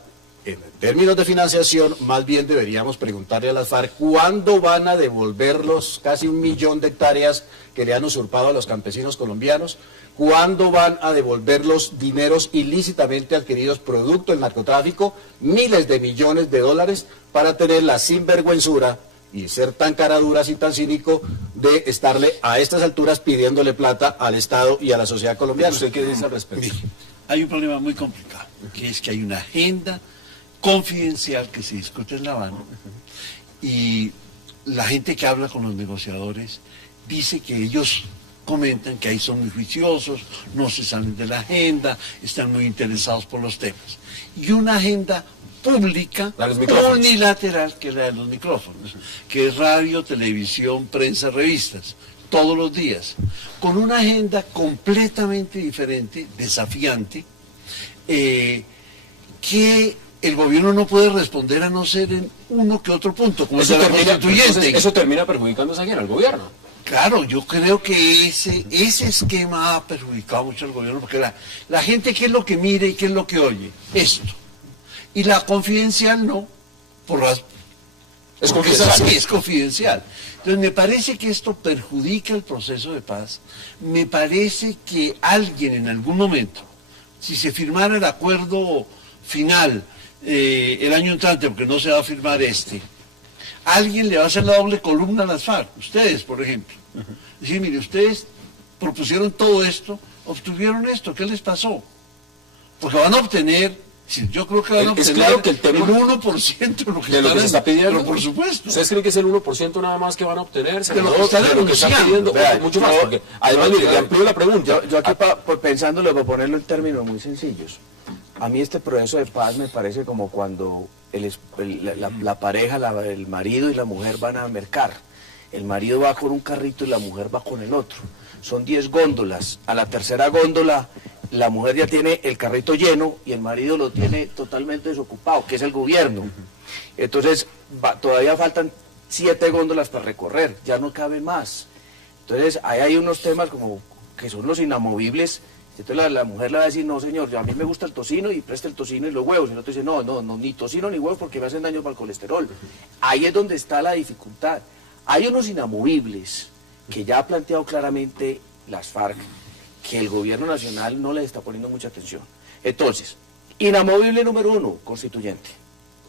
En términos de financiación, más bien deberíamos preguntarle a las FARC cuándo van a devolver los casi 1 millón de hectáreas que le han usurpado a los campesinos colombianos, cuándo van a devolver los dineros ilícitamente adquiridos producto del narcotráfico, miles de millones de dólares, para tener la sinvergüenzura y ser tan caraduras y tan cínico de estarle a estas alturas pidiéndole plata al Estado y a la sociedad colombiana. ¿Usted qué dice al respecto? Mire, hay un problema muy complicado, que es que hay una agenda confidencial que se discute en La Habana, y la gente que habla con los negociadores dice que ellos comentan que ahí son muy juiciosos, no se salen de la agenda, están muy interesados por los temas. Y una agenda pública unilateral, que es la de los micrófonos, que es radio, televisión, prensa, revistas, todos los días, con una agenda completamente diferente, desafiante, que el gobierno no puede responder a no ser en uno que otro punto, como Eso es la constituyente. Eso termina perjudicándose a quién, al gobierno. Claro, yo creo que ese esquema ha perjudicado mucho al gobierno, porque la gente, ¿qué es lo que mire y qué es lo que oye? Esto. Y la confidencial no, Es confidencial. Sí, es confidencial. Entonces me parece que esto perjudica el proceso de paz. Me parece que alguien en algún momento, si se firmara el acuerdo final el año entrante, porque no se va a firmar alguien le va a hacer la doble columna a las FARC, ustedes por ejemplo. Decir, mire, ustedes propusieron todo esto, obtuvieron esto, ¿qué les pasó? Porque van a obtener, yo creo que van a obtener claro que el 1% de lo que se está pidiendo. Pero por supuesto. ¿Ustedes creen que es el 1% nada más que van a obtener? De lo que están pidiendo, Vea, mucho más, porque además, mire, le amplío la pregunta. Yo aquí, pensándolo, para ponerlo en términos muy sencillos, a mí este proceso de paz me parece como cuando la pareja, el marido y la mujer van a mercar. El marido va con un carrito y la mujer va con el otro. Son 10 góndolas. A la tercera góndola, la mujer ya tiene el carrito lleno y el marido lo tiene totalmente desocupado, que es el gobierno. Entonces, todavía faltan 7 góndolas para recorrer, ya no cabe más. Entonces, ahí hay unos temas como que son los inamovibles. Entonces la mujer le va a decir, no señor, a mí me gusta el tocino y presta el tocino y los huevos. Y el otro dice, no, ni tocino ni huevos porque me hacen daño para el colesterol. Ahí es donde está la dificultad. Hay unos inamovibles que ya ha planteado claramente las FARC, que el gobierno nacional no les está poniendo mucha atención. Entonces, inamovible número 1, constituyente.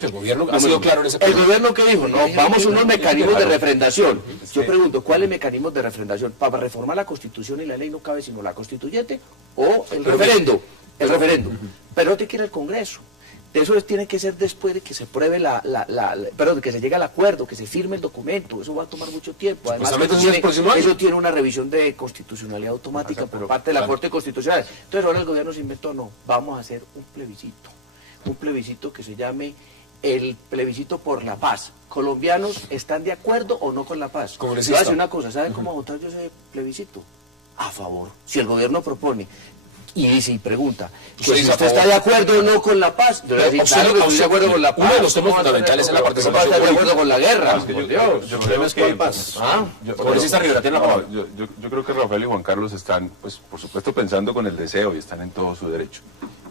El gobierno ha sido claro en ese El punto. gobierno que dijo, no, vamos a unos mecanismos de refrendación. Yo pregunto, ¿cuáles mecanismos de refrendación? Para reformar la Constitución y la ley no cabe sino la constituyente o el referendo. El referendo. Pero no te quiere el Congreso. Eso tiene que ser después de que se pruebe perdón, que se llegue al acuerdo, que se firme el documento. Eso va a tomar mucho tiempo. Además, eso tiene una revisión de constitucionalidad automática por parte de la Corte Constitucional. Entonces ahora el gobierno se inventó, no, vamos a hacer un plebiscito que se llame el plebiscito por la paz. ¿Colombianos están de acuerdo o no con la paz? Yo voy a decir una cosa, ¿saben cómo votar yo ese plebiscito? A favor. Si el gobierno propone y dice y pregunta, si usted está de acuerdo o no con la paz, yo le digo, claro que estoy de acuerdo con la paz. Uno de los temas fundamentales es la participación política. ¿Está de acuerdo con la guerra? Yo creo que paz. Congresista Rivera, tiene la palabra. Yo creo que Rafael y Juan Carlos están, pues, por supuesto, pensando con el deseo y están en todo su derecho.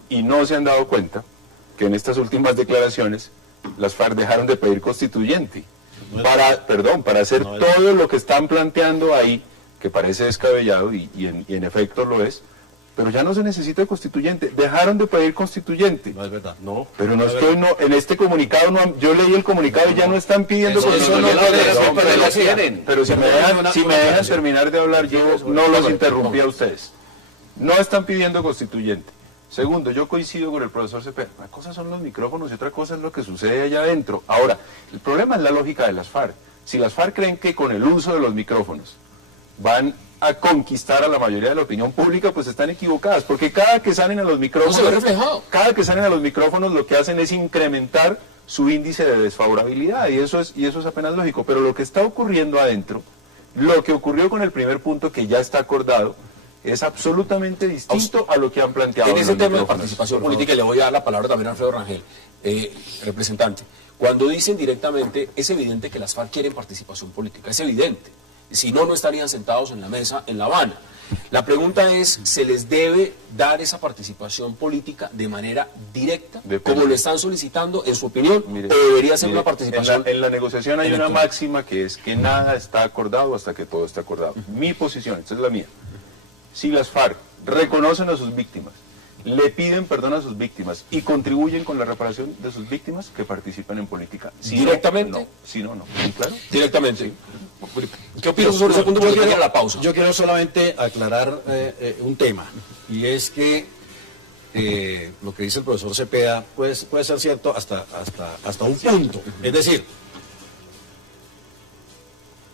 Y no se han dado cuenta que en estas últimas declaraciones las FARC dejaron de pedir constituyente para hacer todo lo que están planteando ahí, que parece descabellado y en efecto lo es, pero ya no se necesita constituyente, dejaron de pedir constituyente. No es verdad. No, pero en este comunicado, yo leí el comunicado y ya no están pidiendo constituyente. Pero si me dejan terminar de hablar, yo no los interrumpí a ustedes. No están pidiendo constituyente. Segundo, yo coincido con el profesor Cepeda. Una cosa son los micrófonos y otra cosa es lo que sucede allá adentro. Ahora, el problema es la lógica de las FARC. Si las FARC creen que con el uso de los micrófonos van a conquistar a la mayoría de la opinión pública, pues están equivocadas, porque cada que salen a los micrófonos, lo que hacen es incrementar su índice de desfavorabilidad, y eso es apenas lógico. Pero lo que está ocurriendo adentro, lo que ocurrió con el primer punto que ya está acordado, es absolutamente distinto a lo que han planteado. En ese tema de participación política, y le voy a dar la palabra también a Alfredo Rangel, representante. Cuando dicen directamente, es evidente que las FARC quieren participación política, es evidente. Si no, no estarían sentados en la mesa en La Habana. La pregunta es, ¿se les debe dar esa participación política de manera directa, como lo están solicitando, en su opinión, o debería ser una participación? En la negociación hay una máxima que es que nada está acordado hasta que todo está acordado. Mi posición, esta es la mía. Si las FARC reconocen a sus víctimas, le piden perdón a sus víctimas y contribuyen con la reparación de sus víctimas, que participen en política. Si ¿directamente? No. Si no, no. ¿Sí, claro? Directamente. Sí. ¿Qué opinas sobre ese punto? Porque la pausa. Yo quiero solamente aclarar un tema, y es que lo que dice el profesor Cepeda puede ser cierto hasta un punto. Es decir,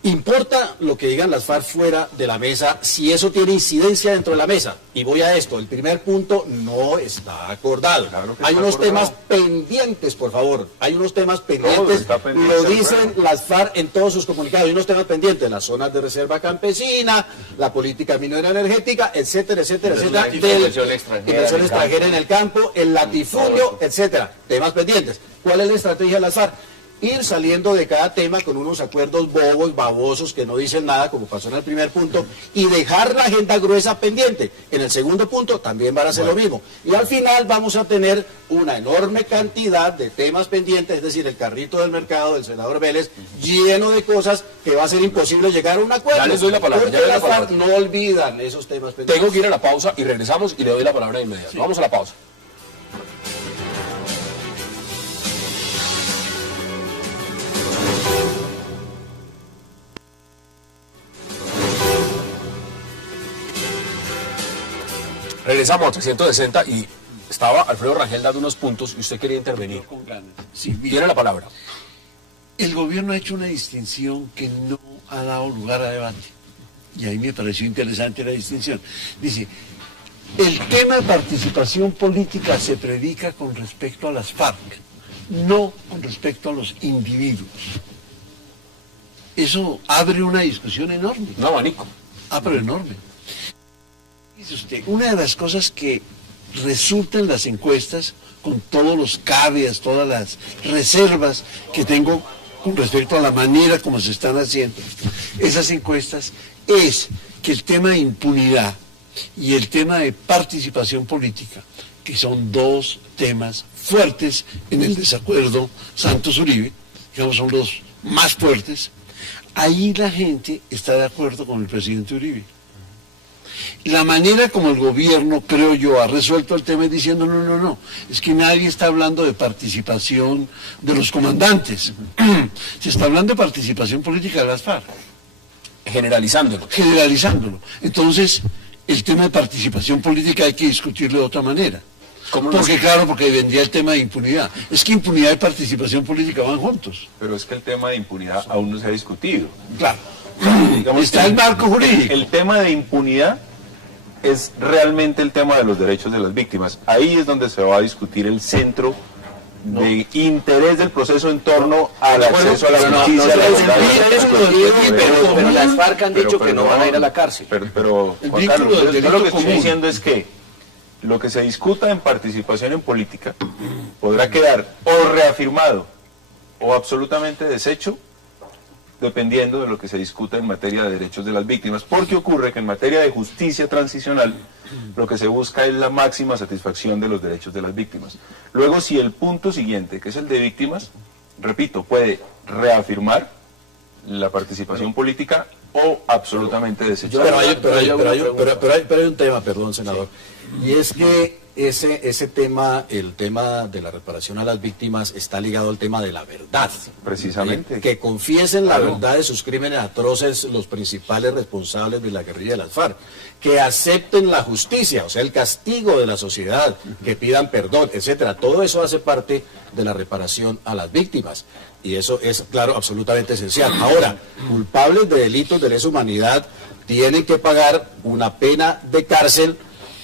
importa lo que digan las FARC fuera de la mesa si eso tiene incidencia dentro de la mesa. Y voy a esto, el primer punto no está acordado. Claro que hay está unos acordado. Temas pendientes, por favor. Hay unos temas pendientes, lo dicen las FARC en todos sus comunicados. Hay unos temas pendientes, las zonas de reserva campesina, la política minera energética, etcétera, etcétera, etcétera. Inversión extranjera en el campo, el latifundio, etcétera. Temas pendientes. ¿Cuál es la estrategia de las FARC? Ir saliendo de cada tema con unos acuerdos bobos, babosos, que no dicen nada, como pasó en el primer punto, y dejar la agenda gruesa pendiente. En el segundo punto también van a hacer lo mismo. Y al final vamos a tener una enorme cantidad de temas pendientes, es decir, el carrito del mercado del senador Vélez, lleno de cosas que va a ser imposible llegar a un acuerdo. Ya les doy la palabra. Porque las FARC no olvidan esos temas pendientes. Tengo que ir a la pausa y regresamos y le doy la palabra de inmediato. Sí. Vamos a la pausa. Regresamos a 360 y estaba Alfredo Rangel dando unos puntos y usted quería intervenir. Con ganas. Sí, tiene la palabra. El gobierno ha hecho una distinción que no ha dado lugar a debate. Y ahí me pareció interesante la distinción. Dice, el tema de participación política se predica con respecto a las FARC, no con respecto a los individuos. Eso abre una discusión enorme. Un abanico. Pero enorme. Dice usted, una de las cosas que resulta en las encuestas, con todos los caveats, todas las reservas que tengo con respecto a la manera como se están haciendo esas encuestas, es que el tema de impunidad y el tema de participación política, que son dos temas fuertes en el desacuerdo Santos-Uribe, digamos son los más fuertes, ahí la gente está de acuerdo con el presidente Uribe. La manera como el gobierno, creo yo, ha resuelto el tema es diciendo, no, es que nadie está hablando de participación de los comandantes. Se está hablando de participación política de las FARC. Generalizándolo. Generalizándolo. Entonces, el tema de participación política hay que discutirlo de otra manera. Porque vendría el tema de impunidad. Es que impunidad y participación política van juntos. Pero es que el tema de impunidad aún no se ha discutido. Claro. Digamos, está el marco jurídico. El tema de impunidad es realmente el tema de los derechos de las víctimas. Ahí es donde se va a discutir el centro de interés del proceso en torno al acceso a la justicia. Pero las FARC han dicho que no van a ir a la cárcel. Pero Juan Carlos, yo lo que estoy diciendo es que lo que se discuta en participación en política podrá quedar o reafirmado o absolutamente deshecho dependiendo de lo que se discuta en materia de derechos de las víctimas, porque ocurre que en materia de justicia transicional lo que se busca es la máxima satisfacción de los derechos de las víctimas. Luego, si el punto siguiente, que es el de víctimas, repito, puede reafirmar la participación política o absolutamente desechar. Pero hay un tema, perdón, senador, y es que ese tema, el tema de la reparación a las víctimas está ligado al tema de la verdad. Precisamente. Que confiesen la verdad de sus crímenes atroces los principales responsables de la guerrilla de las FARC. Que acepten la justicia, o sea, el castigo de la sociedad, que pidan perdón, etcétera. Todo eso hace parte de la reparación a las víctimas. Y eso es, claro, absolutamente esencial. Ahora, culpables de delitos de lesa humanidad tienen que pagar una pena de cárcel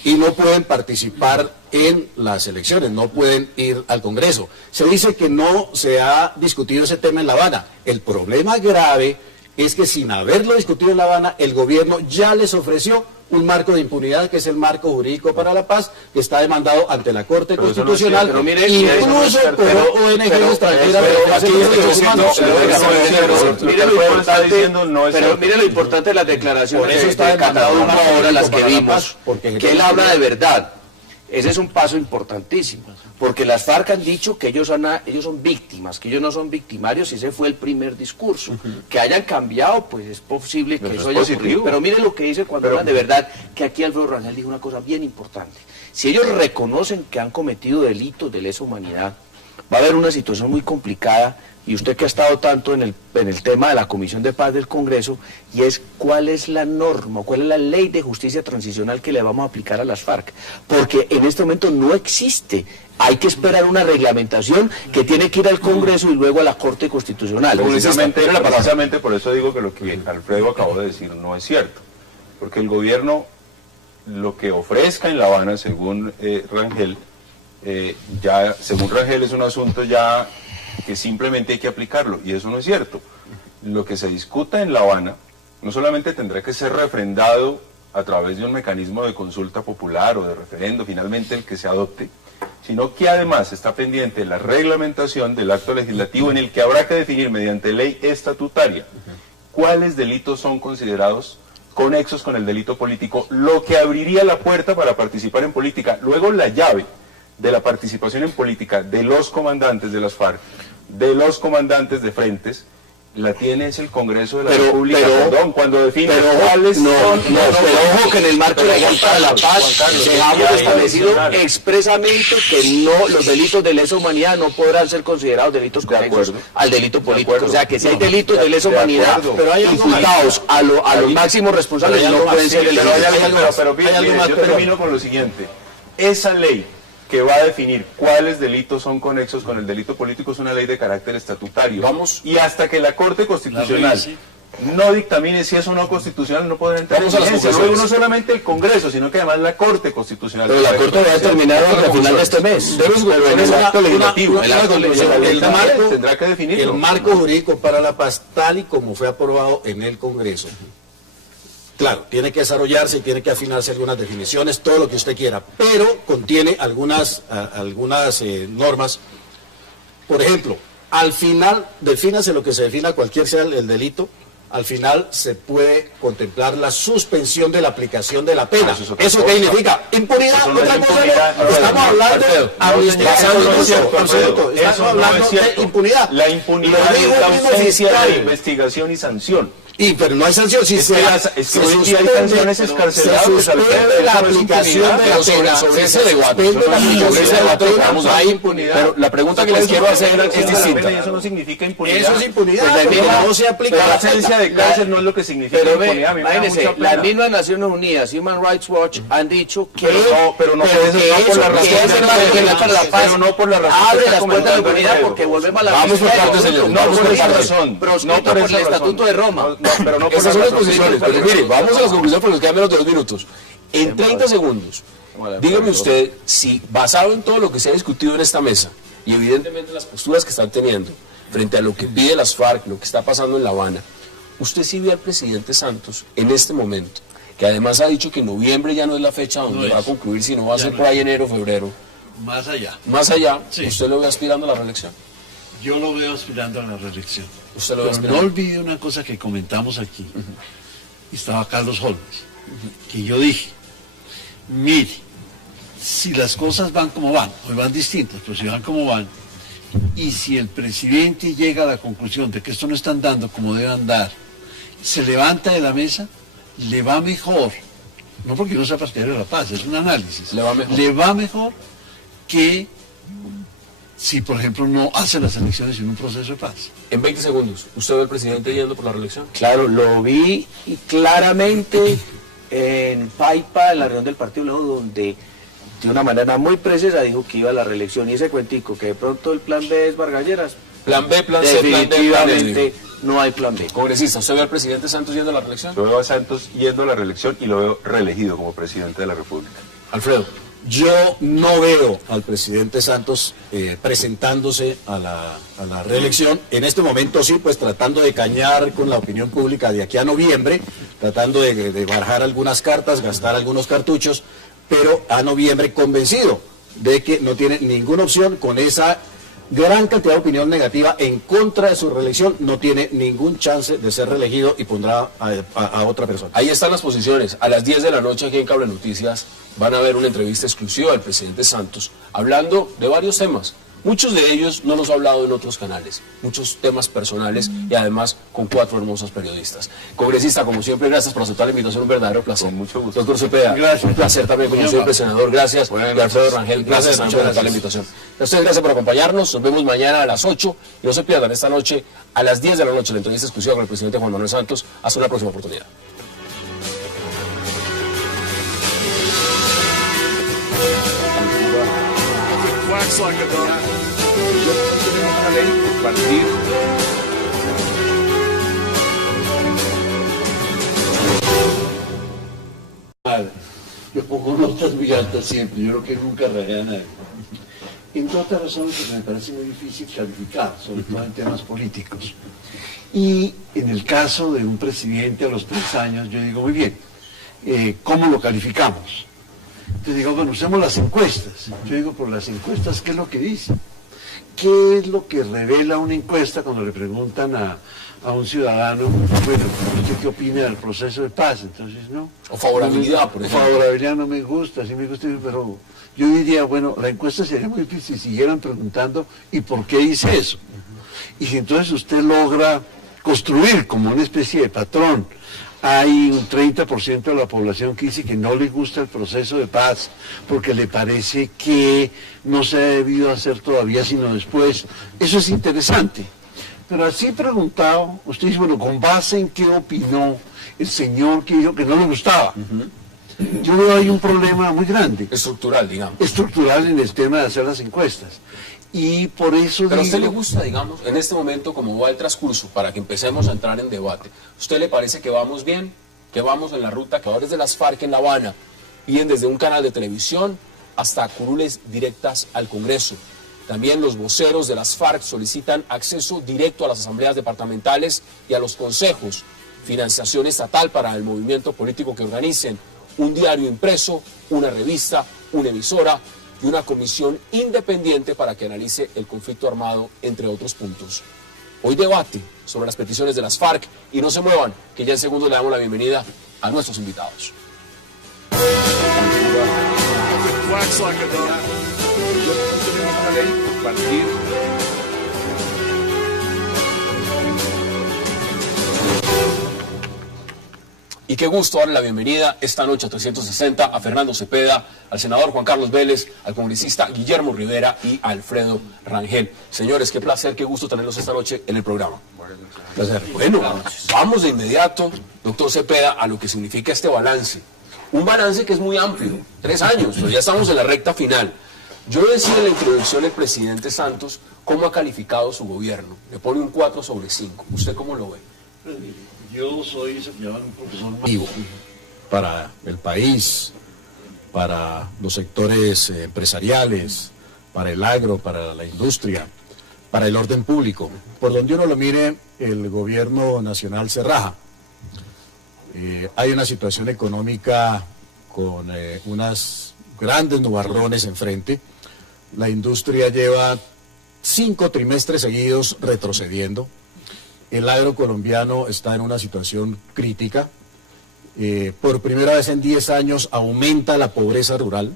y no pueden participar en las elecciones, no pueden ir al Congreso. Se dice que no se ha discutido ese tema en La Habana. El problema grave es que sin haberlo discutido en La Habana, el gobierno ya les ofreció un marco de impunidad, que es el marco jurídico para la paz, que está demandado ante la Corte Constitucional, incluso por ONG extranjeras. Mire lo importante de las declaraciones de cada una hora, las que vimos, que él habla de verdad. Ese es un paso importantísimo, porque las FARC han dicho que ellos son víctimas, que ellos no son victimarios, y ese fue el primer discurso. Que hayan cambiado, pues es posible que eso haya ocurrido. Pero mire lo que dice cuando hablan de verdad, que aquí Alfredo Rangel dijo una cosa bien importante. Si ellos reconocen que han cometido delitos de lesa humanidad, va a haber una situación muy complicada, y usted que ha estado tanto en el tema de la Comisión de Paz del Congreso, y es cuál es la norma, cuál es la ley de justicia transicional que le vamos a aplicar a las FARC, porque en este momento no existe. Hay que esperar una reglamentación que tiene que ir al Congreso y luego a la Corte Constitucional. Precisamente por eso digo que lo que Alfredo acabó de decir no es cierto, porque el gobierno lo que ofrezca en La Habana, según Rangel, según Rangel es un asunto ya que simplemente hay que aplicarlo, y eso no es cierto. Lo que se discuta en La Habana no solamente tendrá que ser refrendado a través de un mecanismo de consulta popular o de referendo, finalmente el que se adopte, sino que además está pendiente la reglamentación del acto legislativo en el que habrá que definir mediante ley estatutaria cuáles delitos son considerados conexos con el delito político, lo que abriría la puerta para participar en política. Luego la llave de la participación en política de los comandantes de las FARC, de los comandantes de frentes, la tiene es el Congreso de la República, cuando define cuáles son... pero ojo que en el marco legal para la paz dejamos establecido expresamente que los delitos de lesa humanidad no podrán ser considerados delitos conexos al delito político. O sea, que si hay delitos de lesa humanidad imputados a los máximos responsables, no pueden ser delitos. Pero yo termino con lo siguiente. Esa ley que va a definir cuáles delitos son conexos con el delito político es una ley de carácter estatutario. Y hasta que la Corte Constitucional no dictamine si es o no constitucional, no podrán entrar en vigencia. Luego no solamente el Congreso, sino que además la Corte Constitucional. Pero la Corte va a terminar al final de este mes. Pero en el acto legislativo. Tendrá que definirlo. El marco jurídico para la paz, tal y como fue aprobado en el Congreso. Claro, tiene que desarrollarse y tiene que afinarse algunas definiciones, todo lo que usted quiera, pero contiene algunas normas. Por ejemplo, al final, defínase lo que se defina, cualquier sea el delito, al final se puede contemplar la suspensión de la aplicación de la pena. ¿Eso qué significa? Impunidad, otra cosa. Estamos hablando de amnistía. Estamos hablando de impunidad. La impunidad es la ausencia de investigación y sanción. Pero no hay sanción. Si Es que hoy en día hay sanciones escarceladas, se suspende la aplicación de la pena. Sobre ese debate, hay impunidad. Pero la pregunta que les quiero hacer es distinta. Eso no significa impunidad. Eso es impunidad, Pues pero no se aplica. la ausencia de cárcel no es lo que significa Pero impunidad. A mí me da imagínense, mucha pena. las mismas Naciones Unidas, Human Rights Watch, han dicho que Pero no por la razón pero no por la razón. abre las puertas de la impunidad porque volvemos a la Vamos por partes, señor. No por esa razón. proscrito por el Estatuto de Roma. No, pero no por Esas esa son las razón. posiciones. Pero mire, vamos a las conclusiones porque nos quedan menos de 2 minutos. En 30 segundos, dígame usted si, basado en todo lo que se ha discutido en esta mesa, y evidentemente las posturas que están teniendo, frente a lo que pide las FARC, lo que está pasando en La Habana, usted sí ve al presidente Santos en este momento, que además ha dicho que noviembre ya no es la fecha donde No va a es. concluir, sino va a Ya ser no por ahí es. enero, febrero. Más allá. Más allá, Sí. ¿usted lo ve aspirando a la reelección? Yo lo veo aspirando a la reelección. ¿Usted lo ve Pero no aspirando? olvide una cosa que comentamos aquí. Estaba Carlos Holmes, que yo dije, mire, si las cosas van como van, hoy van distintas, pero si van como van, y si el presidente llega a la conclusión de que esto no está andando como debe andar, se levanta de la mesa, le va mejor, no porque no sea partidario de la paz, es un análisis, Le va mejor. le va mejor que si, por ejemplo, no hace las elecciones en un proceso de paz. En 20 segundos, ¿usted ve al presidente yendo por la reelección? Claro, lo vi claramente en Paipa, en la reunión del Partido Nuevo, donde de una manera muy precisa dijo que iba a la reelección. Y ese cuentico, que de pronto el plan B es Vargas Lleras, Plan B, plan C, plan D, plan definitivamente E. no hay plan B. Congresista, ¿usted ve al presidente Santos yendo a la reelección? Yo veo a Santos yendo a la reelección y lo veo reelegido como presidente de la República. Alfredo. Yo no veo al presidente Santos presentándose a la reelección. En este momento sí, pues tratando de cañar con la opinión pública de aquí a noviembre, tratando de barajar algunas cartas, gastar algunos cartuchos, pero a noviembre convencido de que no tiene ninguna opción con esa gran cantidad de opinión negativa en contra de su reelección, no tiene ningún chance de ser reelegido y pondrá a otra persona. Ahí están las posiciones. A las 10 de la noche aquí en Cable Noticias van a ver una entrevista exclusiva del presidente Santos hablando de varios temas. Muchos de ellos no los ha hablado en otros canales, muchos temas personales y además con 4 hermosos periodistas. Congresista, como siempre, gracias por aceptar la invitación, un verdadero placer. Con mucho gusto. Doctor Cepeda, Gracias. un placer también, como siempre, senador, gracias. Y Alfredo Rangel, gracias también por aceptar la invitación. A ustedes, gracias por acompañarnos, nos vemos mañana a las 8 y no se pierdan esta noche a las 10 de la noche la entrevista exclusiva con el presidente Juan Manuel Santos. Hasta una próxima oportunidad. Wax like a dog. Tenemos una ley de partir. Yo pongo notas muy altas siempre, yo creo que nunca rayé a nadie. Entre otras razones porque me parece muy difícil calificar, sobre todo en temas políticos. Y en el caso de un presidente a los 3 años, yo digo, muy bien, ¿cómo lo calificamos? Entonces digo, bueno, usemos las encuestas. Yo digo, por las encuestas, ¿qué es lo que dice? ¿Qué es lo que revela una encuesta cuando le preguntan a un ciudadano, bueno, ¿usted qué opina del proceso de paz? Entonces, no. O favorabilidad, por ejemplo. Favorabilidad no me gusta, sí me gusta, pero yo diría, bueno, la encuesta sería muy difícil si siguieran preguntando, ¿y por qué dice eso? Y si entonces usted logra construir como una especie de patrón, hay un 30% de la población que dice que no le gusta el proceso de paz porque le parece que no se ha debido hacer todavía sino después. Eso es interesante. Pero así preguntado, usted dice, bueno, ¿con base en qué opinó el señor que dijo que no le gustaba? Yo veo ahí un problema muy grande, Estructural, digamos. estructural en el tema de hacer las encuestas. Y por eso Pero a usted le digo, gusta, digamos, en este momento, como va el transcurso, para que empecemos a entrar en debate, ¿usted le parece que vamos bien? ¿Que vamos en la ruta que ahora es de las FARC en La Habana? Bien desde un canal de televisión hasta curules directas al Congreso. También los voceros de las FARC solicitan acceso directo a las asambleas departamentales y a los consejos, financiación estatal para el movimiento político que organicen, un diario impreso, una revista, una emisora y una comisión independiente para que analice el conflicto armado, entre otros puntos. Hoy debate sobre las peticiones de las FARC y no se muevan, que ya en segundos le damos la bienvenida a nuestros invitados. Wax like a dog. Tenemos una ley de partir. Y qué gusto darle la bienvenida esta noche a 360 a Fernando Cepeda, al senador Juan Carlos Vélez, al congresista Guillermo Rivera y a Alfredo Rangel. Señores, qué placer, qué gusto tenerlos esta noche en el programa. Placer. Bueno, vamos de inmediato, doctor Cepeda, a lo que significa este balance. Un balance que es muy amplio, 3 años, pero ya estamos en la recta final. Yo decía en la introducción el presidente Santos cómo ha calificado su gobierno. Le pone un 4/5. ¿Usted cómo lo ve? Yo soy un profesor para el país, para los sectores empresariales, para el agro, para la industria, para el orden público. Por donde uno lo mire, el gobierno nacional se raja. Hay una situación económica con unas grandes nubarrones enfrente. La industria lleva 5 trimestres seguidos retrocediendo. El agro colombiano está en una situación crítica. Por primera vez en 10 años aumenta la pobreza rural.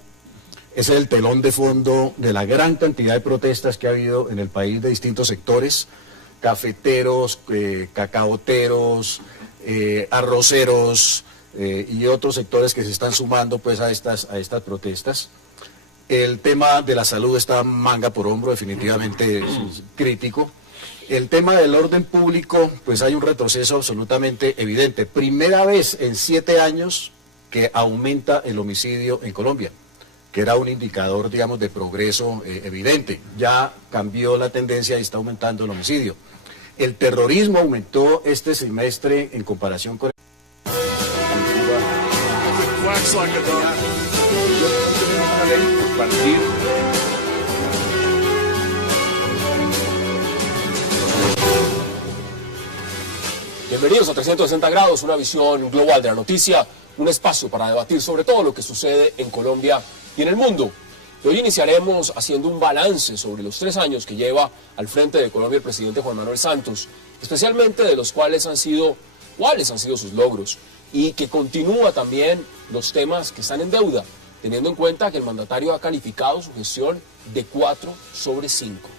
Ese es el telón de fondo de la gran cantidad de protestas que ha habido en el país de distintos sectores, cafeteros, cacaoteros, arroceros y otros sectores que se están sumando pues a estas protestas. El tema de la salud está manga por hombro, definitivamente es crítico. El tema del orden público, pues hay un retroceso absolutamente evidente. Primera vez en 7 años que aumenta el homicidio en Colombia, que era un indicador, digamos, de progreso evidente. Ya cambió la tendencia y está aumentando el homicidio. El terrorismo aumentó este semestre en comparación con... Wax like a dog. Tenemos una ley por partir. Bienvenidos a 360 grados, una visión global de la noticia, un espacio para debatir sobre todo lo que sucede en Colombia y en el mundo. Y hoy iniciaremos haciendo un balance sobre los 3 años que lleva al frente de Colombia el presidente Juan Manuel Santos, especialmente de los cuáles han sido sus logros, y que continúa también los temas que están en deuda, teniendo en cuenta que el mandatario ha calificado su gestión de 4/5.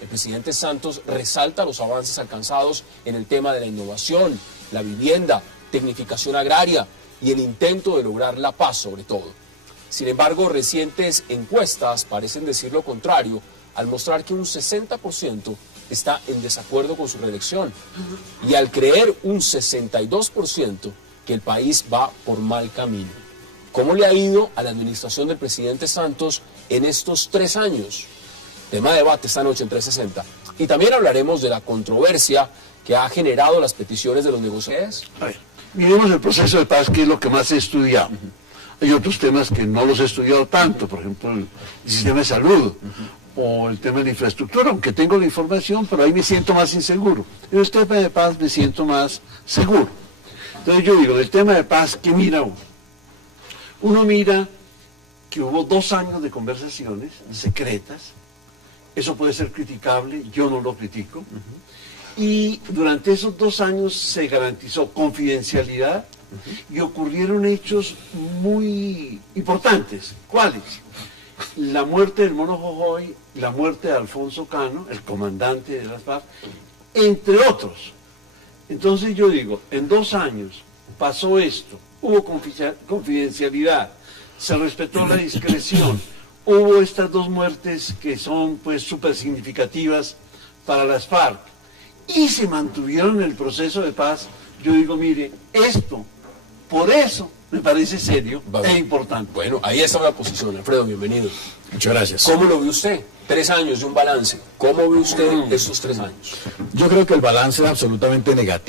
El presidente Santos resalta los avances alcanzados en el tema de la innovación, la vivienda, tecnificación agraria y el intento de lograr la paz sobre todo. Sin embargo, recientes encuestas parecen decir lo contrario al mostrar que un 60% está en desacuerdo con su reelección y al creer un 62% que el país va por mal camino. ¿Cómo le ha ido a la administración del presidente Santos en estos 3 años? Tema de debate esta noche en 360. Y también hablaremos de la controversia que ha generado las peticiones de los negociadores. A ver, miremos el proceso de paz, que es lo que más he estudiado. Hay otros temas que no los he estudiado tanto, por ejemplo, el sistema de salud o el tema de la infraestructura, aunque tengo la información, pero ahí me siento más inseguro. En el tema de paz me siento más seguro. Entonces yo digo, del tema de paz, ¿qué mira uno? Uno mira que hubo 2 años de conversaciones secretas. Eso puede ser criticable, yo no lo critico. Y durante esos 2 años se garantizó confidencialidad y ocurrieron hechos muy importantes. ¿Cuáles? La muerte del Mono Jojoy, la muerte de Alfonso Cano, el comandante de las FARC, entre otros. Entonces yo digo, en 2 años pasó esto, hubo confidencialidad, se respetó la discreción, hubo estas 2 muertes que son pues súper significativas para las FARC y se mantuvieron en el proceso de paz. Yo digo, mire, esto, por eso me parece serio e importante. Bueno, ahí está una posición. Alfredo, bienvenido. Muchas gracias. ¿Cómo lo ve usted? 3 años de un balance. ¿Cómo ve usted estos 3 años? Yo creo que el balance es absolutamente negativo.